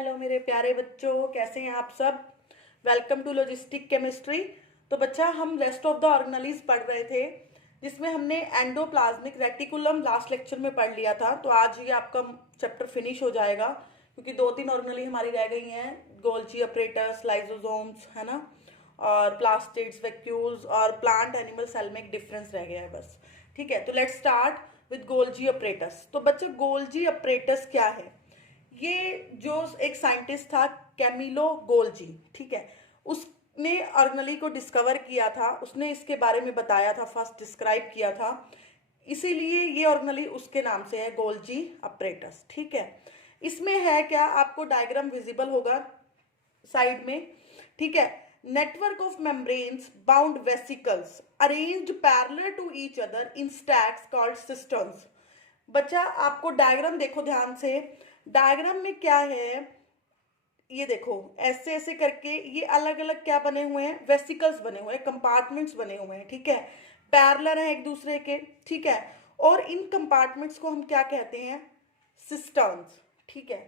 Hello मेरे प्यारे बच्चों, कैसे हैं आप सब। Welcome to logistic chemistry. तो बच्चा हम रेस्ट ऑफ द ऑर्गेनेलीज पढ़ रहे थे, जिसमें हमने एंडोप्लाज्मिक रेटिकुलम लास्ट लेक्चर में पढ़ लिया था। तो आज ये आपका चैप्टर फिनिश हो जाएगा, क्योंकि 2-3 ऑर्गेनेली हमारी रह गई हैं। गोल्जी अपरेटस, लाइजोसोम्स, है ना, और प्लास्टिड्स, वैक्यूल्स और प्लांट एनिमल सेल में एक डिफरेंस रह गया है बस। ठीक है, तो let's start with Golgi apparatus. तो बच्चे गोल्जी अपरेटस क्या है? ये जो एक साइंटिस्ट था कैमिलो गोल्जी, ठीक है, उसने ऑर्गेनेली को डिस्कवर किया था, उसने इसके बारे में बताया था, फर्स्ट डिस्क्राइब किया था, इसीलिए ये ऑर्गेनेली उसके नाम से है गोल्जी अपरेटस। ठीक है, इसमें है क्या, आपको डायग्राम विजिबल होगा साइड में। ठीक है, network of membranes bound vesicles arranged parallel to each other in stacks called cisternae. बच्चा आपको डायग्राम देखो ध्यान से। डायग्राम में क्या है, ये देखो ऐसे ऐसे करके ये अलग अलग क्या बने हुए हैं, वेसिकल्स बने हुए हैं, कंपार्टमेंट्स बने हुए हैं। ठीक है, पैरेलल है एक दूसरे के। ठीक है, और इन कंपार्टमेंट्स को हम क्या कहते हैं, सिस्टर्न्स। ठीक है,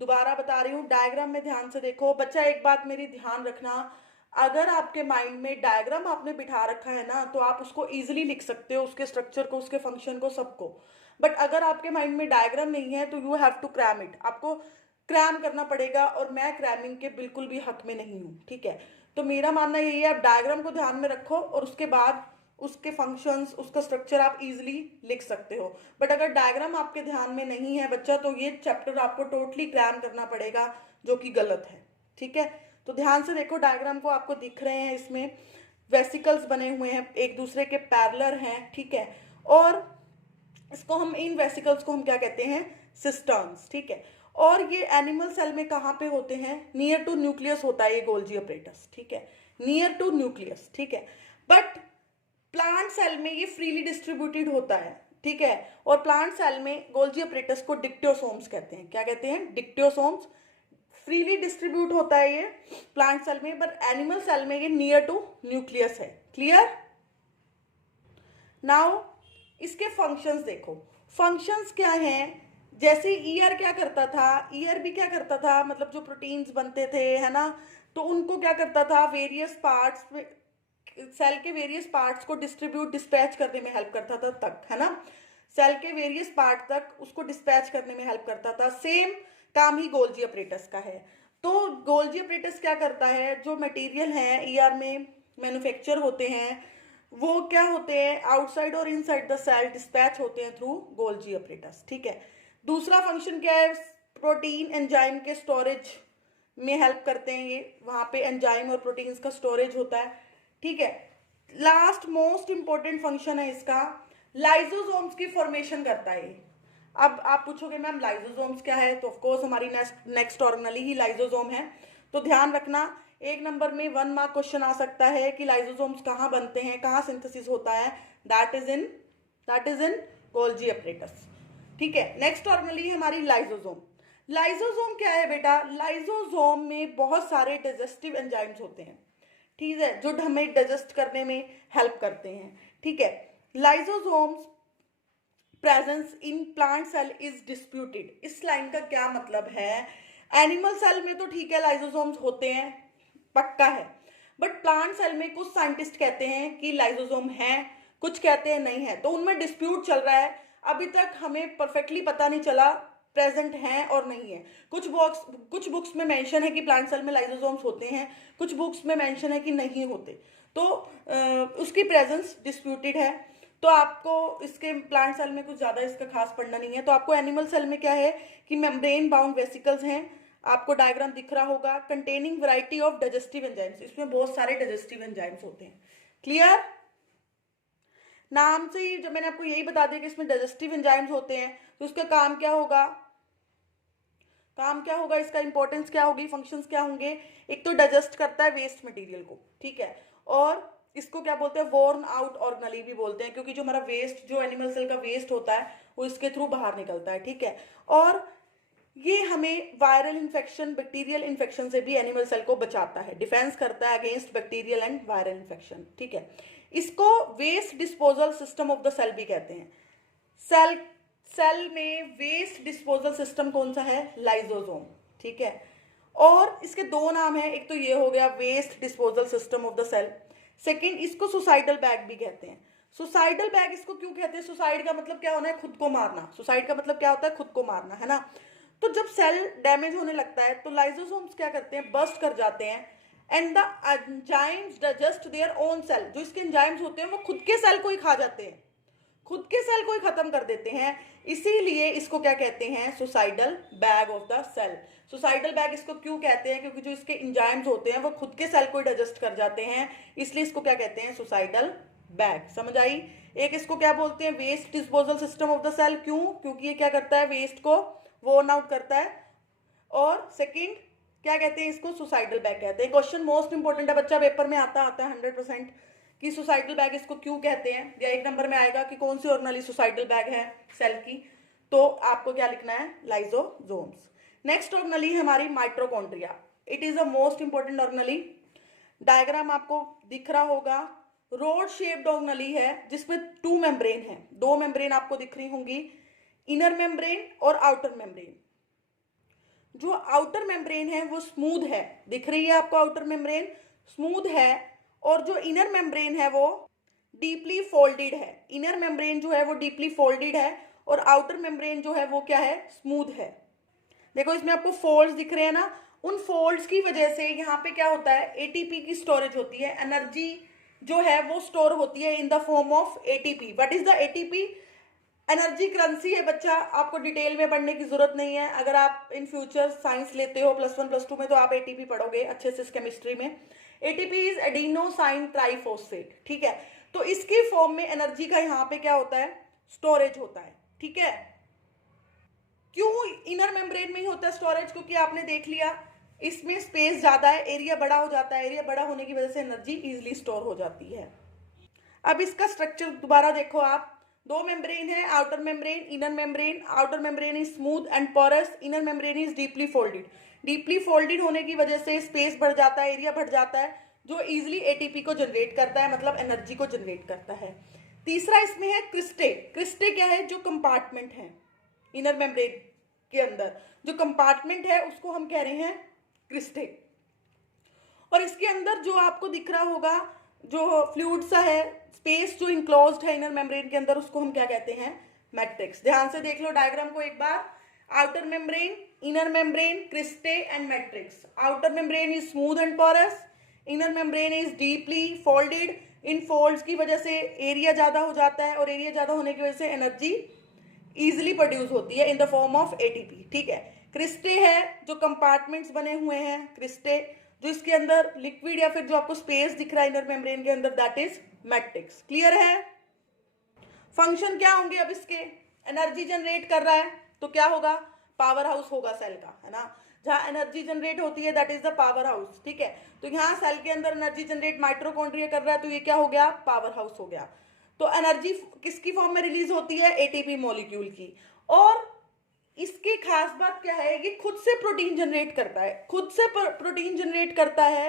दोबारा बता रही हूँ, डायग्राम में ध्यान से देखो बच्चा। एक बात मेरी ध्यान रखना, अगर आपके माइंड में डायग्राम आपने बिठा रखा है ना, तो आप उसको इजीली लिख सकते हो, उसके स्ट्रक्चर को, उसके फंक्शन को, सबको। बट अगर आपके माइंड में डायग्राम नहीं है तो you have to cram it, आपको क्रैम करना पड़ेगा, और मैं क्रैमिंग के बिल्कुल भी हक में नहीं हूँ। ठीक है, तो मेरा मानना यही है, आप डायग्राम को ध्यान में रखो और उसके बाद उसके फंक्शंस, उसका स्ट्रक्चर आप इजीली लिख सकते हो। बट अगर डायग्राम आपके ध्यान में नहीं है बच्चा, तो ये चैप्टर आपको टोटली क्रैम करना पड़ेगा, जो कि गलत है। ठीक है, तो ध्यान से देखो, डायग्राम को आपको दिख रहे हैं, इसमें वेसिकल्स बने हुए हैं, एक दूसरे के पैरेलल हैं। ठीक है, और इसको हम, इन वेसिकल्स को हम क्या कहते हैं, सिस्टर्न्स। ठीक है, और ये एनिमल सेल में कहाँ पे होते हैं, नियर टू न्यूक्लियस होता है ये गोल्जी अपरेटस। ठीक है, नियर टू न्यूक्लियस। ठीक है, बट प्लांट सेल में ये फ्रीली डिस्ट्रीब्यूटेड होता है। ठीक है, और प्लांट सेल में गोल्जी अपरेटस को डिक्टियोसोम्स कहते हैं। क्या कहते हैं, डिक्टियोसोम्स। फ्रीली डिस्ट्रीब्यूट होता है ये प्लांट सेल में, पर एनिमल सेल में ये नियर टू न्यूक्लियस है। क्लियर। नाउ इसके फंक्शंस देखो, फंक्शंस क्या हैं। जैसे ईयर क्या करता था, ईयर भी क्या करता था, मतलब जो प्रोटीन्स बनते थे, है ना, तो उनको क्या करता था, वेरियस पार्ट्स में, सेल के वेरियस पार्ट्स को डिस्ट्रीब्यूट, डिस्पैच करने में हेल्प करता था तक, है ना, सेल के वेरियस पार्ट तक उसको डिस्पैच करने में हेल्प करता था। सेम काम ही गोल्जी अपरेटस का है। तो गोल्जी अपरेटस क्या करता है, जो मटेरियल है ईआर में मैन्युफैक्चर होते हैं, वो क्या होते हैं, आउटसाइड और इनसाइड द सेल डिस्पैच होते हैं थ्रू गोल्जी अपरेटस। ठीक है, दूसरा फंक्शन क्या है, प्रोटीन एंजाइम के स्टोरेज में हेल्प करते हैं ये, वहां पे एंजाइम और प्रोटीन्स का स्टोरेज होता है। ठीक है, लास्ट मोस्ट इंपॉर्टेंट फंक्शन है इसका, लाइजोसोम्स की फॉर्मेशन करता है। अब आप पूछोगे मैम लाइजोसोम्स क्या है, तो ऑफकोर्स हमारी नेक्स्ट ऑर्गेनेली ही लाइजोसोम है। तो ध्यान रखना, एक नंबर में 1 मार्क क्वेश्चन आ सकता है कि लाइजोसोम्स कहाँ बनते हैं, कहाँ सिंथेसिस होता है। That is in Golgi apparatus. ठीक है, नेक्स्ट ऑर्गेनेली हमारी लाइजोसोम। लाइजोसोम क्या है बेटा, लाइजोसोम में बहुत सारे डाइजेस्टिव एंजाइम्स होते हैं। ठीक है, जो हमें डाइजेस्ट करने में हेल्प करते हैं। ठीक है, lysosomes presence in plant cell is disputed. इस लाइन का क्या मतलब है, एनिमल सेल में तो ठीक है लाइजोसोम्स होते हैं, पक्का है, बट प्लांट सेल में कुछ साइंटिस्ट कहते हैं कि लाइजोसोम है, कुछ कहते हैं नहीं है, तो उनमें डिस्प्यूट चल रहा है। अभी तक हमें परफेक्टली पता नहीं चला प्रेजेंट हैं और नहीं है। कुछ बुक्स में मेंशन है कि प्लांट सेल में लाइजोसोम्स होते हैं, कुछ बुक्स में मेंशन है कि नहीं होते, तो उसकी प्रेजेंस डिस्प्यूटेड है। तो आपको इसके प्लांट सेल में कुछ ज़्यादा इसका खास पढ़ना नहीं है। तो आपको एनिमल सेल में क्या है कि मेम्ब्रेन बाउंड वेसिकल्स हैं, आपको डायग्राम दिख रहा होगा, containing variety of digestive enzymes, इसमें बहुत सारे डाइजेस्टिव एंजाइम्स होते हैं। क्लियर। नाम से ही जब मैंने आपको यही बता दिया कि इसमें डाइजेस्टिव एंजाइम्स होते हैं, तो उसका काम क्या होगा, इसका इंपॉर्टेंस क्या होगी, फंक्शंस क्या होंगे। एक तो डाइजेस्ट करता है वेस्ट मटेरियल को, ठीक है, और इसको क्या बोलते हैं, वॉर्न आउट ऑर्गेनेली भी बोलते हैं, क्योंकि जो हमारा वेस्ट, जो एनिमल सेल का वेस्ट होता है, वो इसके थ्रू बाहर निकलता है। ठीक है, और ये हमें वायरल इन्फेक्शन, बैक्टीरियल इन्फेक्शन से भी एनिमल सेल को बचाता है, डिफेंस करता है against bacterial and viral infection. ठीक है, इसको waste disposal system of the cell भी कहते हैं। सेल में वेस्ट डिस्पोजल सिस्टम कौन सा है, लाइजोसोम। ठीक है। और इसके दो नाम हैं, एक तो ये हो गया waste disposal system of the cell, second इसको सुसाइडल बैग भी कहते हैं। सुसाइडल बैग इसको क्यों कहते हैं? सुसाइड का मतलब क्या होना है? खुद को मारना। सुसाइड का मतलब क्या होता है? खुद को मारना, है ना। तो जब सेल डैमेज होने लगता है तो लाइसोसोम्स क्या करते हैं? बर्स्ट कर जाते हैं and the enzymes digest their own cell. जो इसके एंजाइम्स होते हैं वो खुद के सेल को ही खा जाते हैं, खुद के सेल को ही खत्म कर देते हैं। इसीलिए इसको क्या कहते हैं? Suicidal bag of the cell. Suicidal bag इसको क्यों कहते हैं? क्योंकि जो इसके एंजाइम्स होते हैं वो खुद के सेल को ही डाइजेस्ट कर जाते हैं, इसलिए इसको क्या कहते हैं? Suicidal bag. समझ आई? एक इसको क्या बोलते हैं? Waste disposal system of the cell. क्यों? क्योंकि ये क्या करता है? वेस्ट को वोर्न आउट करता है। और सेकेंड क्या कहते हैं? इसको सुसाइडल बैग कहते हैं। क्वेश्चन मोस्ट इंपॉर्टेंट है बच्चा, पेपर में आता है 100% कि सुसाइडल बैग इसको क्यों कहते हैं, या एक नंबर में आएगा कि कौन सी ऑर्गेनेली सुसाइडल बैग है सेल की। तो आपको क्या लिखना है? लाइसोसोम्स। नेक्स्ट ऑर्गेनेली है हमारी mitochondria. It is a most important organelle. Diagram आपको दिख रहा होगा, रोड शेप्ड ऑर्गेनेली है जिसमें 2 मेम्ब्रेन है। 2 मेम्ब्रेन आपको दिख रही होंगी, इनर मेम्ब्रेन और आउटर मेम्ब्रेन। जो आउटर मेम्ब्रेन है वो स्मूथ है, दिख रही है आपको? आउटर मेम्ब्रेन स्मूथ है, और जो इनर मेम्ब्रेन है वो डीपली फोल्डेड है। इनर मेम्ब्रेन जो है वो डीपली फोल्डेड है और आउटर मेम्ब्रेन जो है वो क्या है? स्मूथ है। देखो इसमें आपको फोल्ड्स दिख रहे हैं ना, उन फोल्ड्स की वजह से यहाँ पे क्या होता है? एटीपी की स्टोरेज होती है, एनर्जी जो है वो स्टोर होती है in the form of ATP. What is the ATP? Energy currency है बच्चा, आपको डिटेल में पढ़ने की जरूरत नहीं है। अगर आप इन फ्यूचर साइंस लेते हो +1 +2 में तो आप एटीपी पढ़ोगे अच्छे से केमिस्ट्री में। एटीपी इज एडिनोसाइन ट्राइफॉस्फेट, ठीक है। तो इसकी फॉर्म में एनर्जी का यहाँ पे क्या होता है? स्टोरेज होता है, ठीक है। क्यों इनर मेम्ब्रेन में ही होता है स्टोरेज? क्योंकि आपने देख लिया इसमें स्पेस ज्यादा है, एरिया बड़ा हो जाता है, एरिया बड़ा होने की वजह से एनर्जी इजिली स्टोर हो जाती है। अब इसका स्ट्रक्चर दोबारा देखो आप, 2 मेम्ब्रेन है, outer membrane, inner membrane. Outer membrane is smooth and porous, inner membrane is deeply folded. Deeply folded होने की वजह से स्पेस बढ़ जाता है, एरिया बढ़ जाता है, जो इजिली एटीपी को जनरेट करता है, मतलब एनर्जी को जनरेट करता है। तीसरा इसमें है क्रिस्टे। क्रिस्टे क्या है? जो कंपार्टमेंट है इनर मेम्ब्रेन के अंदर, जो कंपार्टमेंट है उसको हम कह रहे हैं क्रिस्टे। और इसके अंदर जो आपको दिख रहा होगा जो फ्लूइड सा है, स्पेस जो इनक्लोज्ड है इनर मेम्ब्रेन के अंदर, उसको हम क्या कहते हैं? मैट्रिक्स। ध्यान से देख लो डायग्राम को एक बार। Outer membrane, inner membrane, cristae and matrix. Outer membrane is smooth and porous, inner membrane is deeply folded. इन फोल्ड्स की वजह से एरिया ज्यादा हो जाता है, और एरिया ज्यादा होने की वजह से एनर्जी इजिली प्रोड्यूस होती है in the form of ATP, ठीक है। क्रिस्टे है जो कंपार्टमेंट्स बने हुए हैं, क्रिस्टे जो इसके अंदर लिक्विड या फिर जो आपको स्पेस दिख रहा है इनर मेम्ब्रेन के अंदर, दैट इज मैट्रिक्स। क्लियर है? फंक्शन क्या होंगे अब इसके? एनर्जी जनरेट कर रहा है तो क्या होगा? पावर हाउस होगा सेल का, है ना। जहां एनर्जी जनरेट होती है that is the power house, ठीक है। तो यहाँ सेल के अंदर एनर्जी जनरेट माइटोकॉन्ड्रिया कर रहा है, तो ये क्या हो गया? पावर हाउस हो गया। तो एनर्जी किसकी फॉर्म में रिलीज होती है? एटीपी मॉलिक्यूल की। और इसकी खास बात क्या है? ये खुद से प्रोटीन जनरेट करता है, खुद से प्रोटीन जनरेट करता है।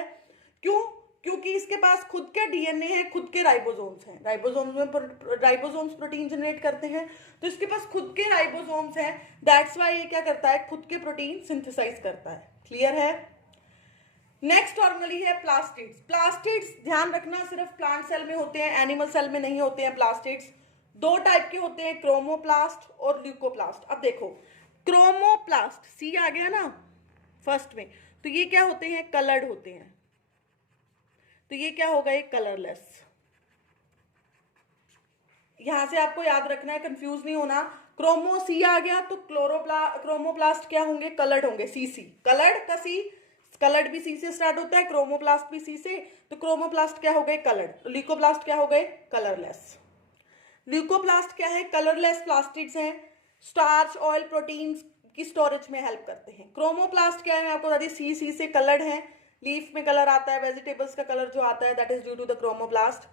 क्यों? क्योंकि इसके पास खुद के डीएनए है, खुद के राइबोसोम्स हैं। राइबोसोम्स में राइबोसोम्स प्रोटीन जनरेट करते हैं, तो इसके पास खुद के राइबोसोम्स हैं। दैट्स वाई ये क्या करता है? खुद के प्रोटीन सिंथेसाइज करता है। क्लियर है? नेक्स्ट ऑर्गेनेली है प्लास्टिड्स। प्लास्टिड्स ध्यान रखना सिर्फ प्लांट सेल में होते हैं, एनिमल सेल में नहीं होते हैं प्लास्टिड्स। 2 टाइप के होते हैं, क्रोमोप्लास्ट और ल्यूकोप्लास्ट। अब देखो क्रोमोप्लास्ट, सी आ गया ना फर्स्ट में, तो ये क्या होते हैं? कलर्ड होते हैं। तो ये क्या हो गए? कलरलेस। यहां से आपको याद रखना है, कंफ्यूज नहीं होना। क्रोमो सी आ गया तो क्रोमोप्लास्ट क्या होंगे? कलर्ड होंगे, सी सी। कलर्ड का सी, कलर्ड भी सी से स्टार्ट होता है, क्रोमोप्लास्ट भी सी से, तो क्रोमोप्लास्ट क्या हो गए? कलर्ड। तो ल्यूकोप्लास्ट क्या हो गए? कलरलेस। ल्यूकोप्लास्ट क्या है? कलरलेस प्लास्टिड्स हैं, स्टार्च ऑयल प्रोटीन्स की स्टोरेज में हेल्प करते हैं। क्रोमोप्लास्ट क्या है? मैं आपको बता दी, सी से कलर्ड है, लीफ में कलर आता है, वेजिटेबल्स का कलर जो आता है that is due to the chromoplast.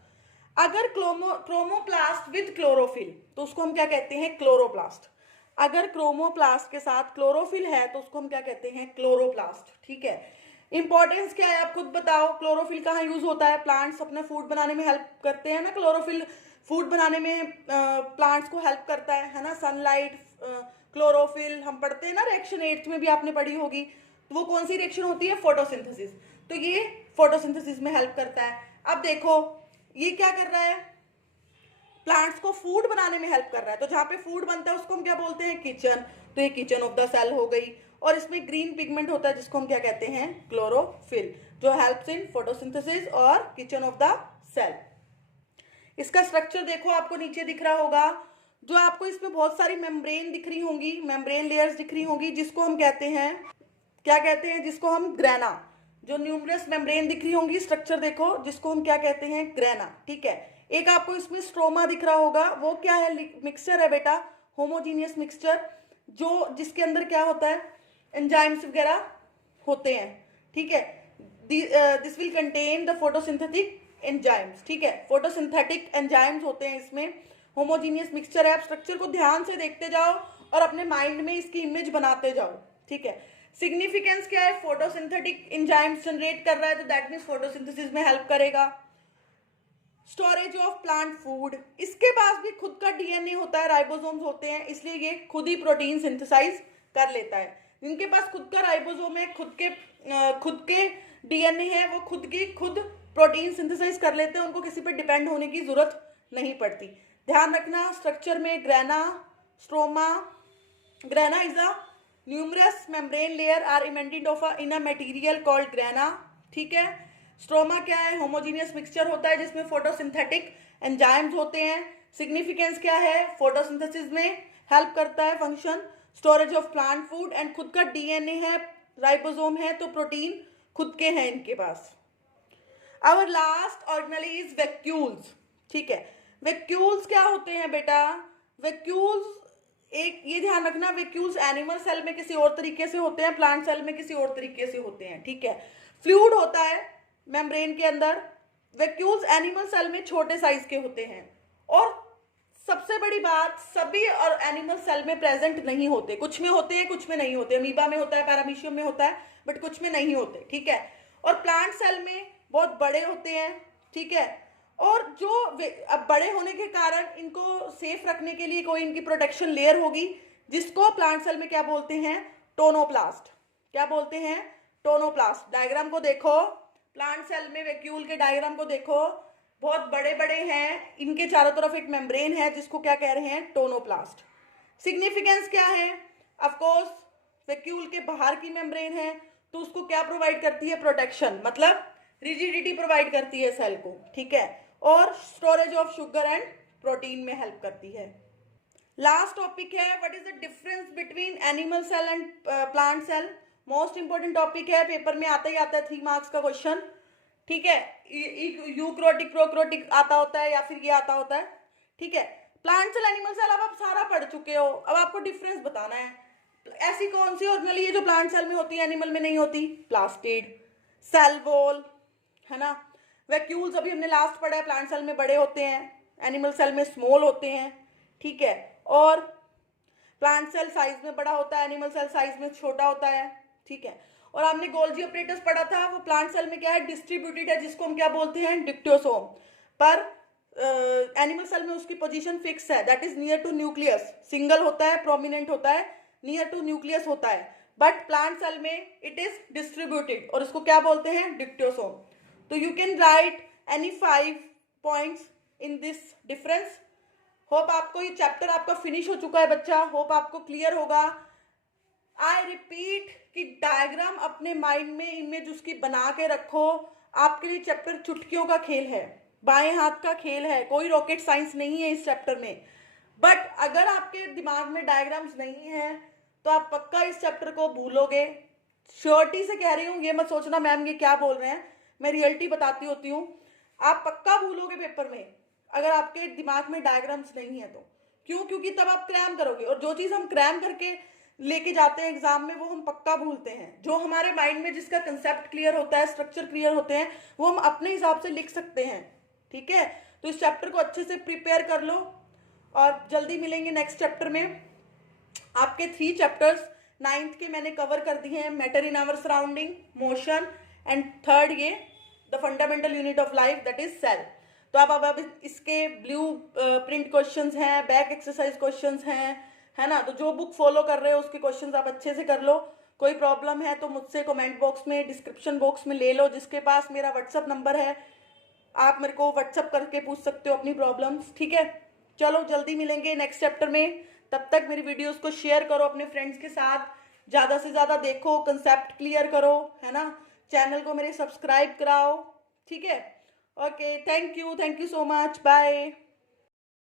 अगर क्रोमोप्लास्ट विद क्लोरोफिल तो उसको हम क्या कहते हैं? क्लोरोप्लास्ट। अगर क्रोमोप्लास्ट के साथ क्लोरोफिल है तो उसको हम क्या कहते हैं? क्लोरोप्लास्ट, ठीक है। इंपॉर्टेंस क्या है आप खुद बताओ? क्लोरोफिल कहाँ यूज होता है? प्लांट्स अपने फूड बनाने में हेल्प करते हैं ना, क्लोरोफिल फूड बनाने में प्लांट्स को हेल्प करता है ना। सनलाइट, क्लोरोफिल हम पढ़ते हैं ना, रिएक्शन 8th में भी आपने पढ़ी होगी। तो वो कौन सी रिएक्शन होती है? फोटोसिंथेसिस। तो ये फोटोसिंथेसिस में हेल्प करता है। अब देखो ये क्या कर रहा है? प्लांट्स को फूड बनाने में हेल्प कर रहा है। तो जहां पे फूड बनता है उसको हम क्या बोलते हैं? किचन। तो ये किचन ऑफ द सेल हो गई। और इसमें ग्रीन पिगमेंट होता है जिसको हम क्या कहते हैं? क्लोरोफिल, जो हेल्प्स इन फोटोसिंथेसिस और किचन ऑफ द सेल। इसका स्ट्रक्चर देखो, आपको नीचे दिख रहा होगा, जो आपको इसमें बहुत सारी मेम्ब्रेन दिख रही होंगी, मेम्ब्रेन लेयर्स दिख रही होंगी, जिसको हम कहते हैं, क्या कहते हैं? जिसको हम ग्रेना। जो न्यूमरस मेम्ब्रेन दिख रही होंगी, स्ट्रक्चर देखो, जिसको हम क्या कहते हैं? ग्रेना। ठीक है। एक आपको इसमें स्ट्रोमा दिख रहा होगा, वो क्या है? मिक्सचर है बेटा, होमोजीनियस मिक्सचर, जो जिसके अंदर क्या होता है? एंजाइम्स वगैरह होते हैं। ठीक है। This will contain the photosynthetic enzymes. ठीक है, फोटोसिंथेटिक एंजाइम्स होते हैं इसमें। होमोजीनियस मिक्सचर है। आप स्ट्रक्चर को ध्यान से देखते जाओ और अपने माइंड में इसकी इमेज बनाते जाओ। ठीक है। सिग्निफिकेंस क्या है? फोटोसिंथेटिक एंजाइम्स जनरेट कर रहा है, तो दैट मीन्स फोटोसिंथेसिस में हेल्प करेगा। स्टोरेज ऑफ प्लांट फूड, इसके पास भी खुद का डीएनए होता है, राइबोसोम्स होते हैं, इसलिए ये खुद ही प्रोटीन सिंथेसाइज कर लेता है। जिनके पास खुद का राइबोसोम है, खुद के डीएनए है, वो खुद प्रोटीन सिंथेसाइज कर लेते हैं, उनको किसी पे डिपेंड होने की जरूरत नहीं पड़ती। ध्यान रखना, स्ट्रक्चर में grana, stroma, grana is a numerous membrane layer are embedded of in a material called grana. ठीक है। स्ट्रोमा क्या है? होमोजीनियस मिक्सचर होता है जिसमें फोटोसिंथेटिक एंजाइम्स होते हैं। सिग्निफिकेंस क्या है? फोटोसिंथेसिस में हेल्प करता है function. Storage of plant food, and खुद का डीएनए है, राइबोसोम है, तो प्रोटीन खुद के हैं इनके पास। Our last organelle is vacuoles. ठीक है। वैक्यूल्स क्या होते हैं बेटा? वैक्यूल्स, एक ये ध्यान रखना, वैक्यूल्स एनिमल सेल में किसी और तरीके से होते हैं, प्लांट सेल में किसी और तरीके से होते हैं। ठीक है। फ्लूइड होता है मेम्ब्रेन के अंदर। वैक्यूल्स एनिमल सेल में छोटे साइज के होते हैं, और सबसे बड़ी बात, सभी और एनिमल सेल में प्रेजेंट नहीं होते। कुछ में होते हैं, कुछ में नहीं होते। अमीबा में होता है, पैरामीशियम में होता है, बट कुछ में नहीं होते। ठीक है। और प्लांट सेल में बहुत बड़े होते हैं। ठीक है। और जो अब बड़े होने के कारण इनको सेफ रखने के लिए कोई इनकी प्रोटेक्शन लेयर होगी, जिसको प्लांट सेल में क्या बोलते हैं? टोनोप्लास्ट। क्या बोलते हैं? टोनोप्लास्ट। डायग्राम को देखो, प्लांट सेल में वैक्यूल के डायग्राम को देखो, बहुत बड़े बड़े हैं, इनके चारों तरफ एक मेम्ब्रेन है जिसको क्या कह रहे हैं? टोनोप्लास्ट। सिग्निफिकेंस क्या है? ऑफ कोर्स वैक्यूल के बाहर की मेम्ब्रेन है, तो उसको क्या प्रोवाइड करती है? प्रोटेक्शन, मतलब रिजिडिटी प्रोवाइड करती है सेल को। ठीक है। और storage of sugar and protein में हेल्प करती है। लास्ट टॉपिक है, what is the difference between animal cell and plant cell. Most important topic है, पेपर में आता ही आता है, 3 मार्क्स का क्वेश्चन। ठीक है। यूक्रोटिक प्रोक्रोटिक आता होता है, या फिर ये आता होता है। ठीक है। प्लांट सेल, एनिमल सेल अब आप सारा पढ़ चुके हो, अब आपको डिफरेंस बताना है। ऐसी कौन सी ऑर्गेनेल है जो प्लांट सेल में होती है, एनिमल में नहीं होती? प्लास्टिड, सेल वॉल, है ना। वैक्यूल्स अभी हमने लास्ट पढ़ा है, प्लांट सेल में बड़े होते हैं, एनिमल सेल में स्मॉल होते हैं। ठीक है। और प्लांट सेल साइज में बड़ा होता है, एनिमल सेल साइज में छोटा होता है। ठीक है। और हमने गोल्जी ऑपरेटर्स पढ़ा था, वो प्लांट सेल में क्या है? डिस्ट्रीब्यूटेड है, जिसको हम क्या बोलते हैं? डिप्टोसोम। पर एनिमल सेल में उसकी पोजीशन फिक्स है, that is near to nucleus. Single होता है, प्रोमिनेंट होता है, नियर टू न्यूक्लियस होता है। बट प्लांट सेल में इट इज डिस्ट्रीब्यूटेड, और इसको क्या बोलते हैं? डिप्टोसोम। तो you can write any 5 points in this difference. Hope आपको ये चैप्टर आपका फिनिश हो चुका है बच्चा, होप आपको क्लियर होगा। आई रिपीट कि डायग्राम अपने माइंड में इमेज उसकी बना के रखो। आपके लिए चैप्टर चुटकियों का खेल है, बाएं हाथ का खेल है, कोई रॉकेट साइंस नहीं है इस चैप्टर में। बट अगर आपके दिमाग में डायग्राम्स नहीं है तो आप पक्का इस चैप्टर को भूलोगे। श्योरिटी से कह रही हूँ, ये मत सोचना मैम ये क्या बोल रहे हैं, मैं रियलिटी बताती होती हूँ। आप पक्का भूलोगे पेपर में अगर आपके दिमाग में डायग्राम्स नहीं है तो। क्यों? क्योंकि तब आप क्रैम करोगे, और जो चीज़ हम क्रैम करके लेके जाते हैं एग्जाम में वो हम पक्का भूलते हैं। जो हमारे माइंड में जिसका कंसेप्ट क्लियर होता है, स्ट्रक्चर क्लियर होते हैं, वो हम अपने हिसाब से लिख सकते हैं। ठीक है। तो इस चैप्टर को अच्छे से प्रिपेयर कर लो, और जल्दी मिलेंगे नेक्स्ट चैप्टर में। आपके 3 चैप्टर्स 9th के मैंने कवर कर दिए हैं, matter in our surrounding, motion, and 3rd ये the fundamental unit of life, that is cell. तो अब इसके ब्लू प्रिंट क्वेश्चंस हैं, बैक एक्सरसाइज क्वेश्चंस हैं, है ना। तो जो बुक फॉलो कर रहे हो उसके क्वेश्चंस आप अच्छे से कर लो। कोई प्रॉब्लम है तो मुझसे कमेंट बॉक्स में, डिस्क्रिप्शन बॉक्स में ले लो। जिसके पास मेरा व्हाट्सअप नंबर है, आप मेरे को व्हाट्सअप करके पूछ सकते हो अपनी प्रॉब्लम्स, ठीक है। चलो जल्दी मिलेंगे नेक्स्ट चैप्टर में। तब तक मेरी वीडियोस को शेयर करो अपने फ्रेंड्स के साथ, ज़्यादा से ज़्यादा देखो, कंसेप्ट क्लियर करो, है ना। चैनल को मेरे सब्सक्राइब कराओ, ठीक है। Okay, thank you so much, bye.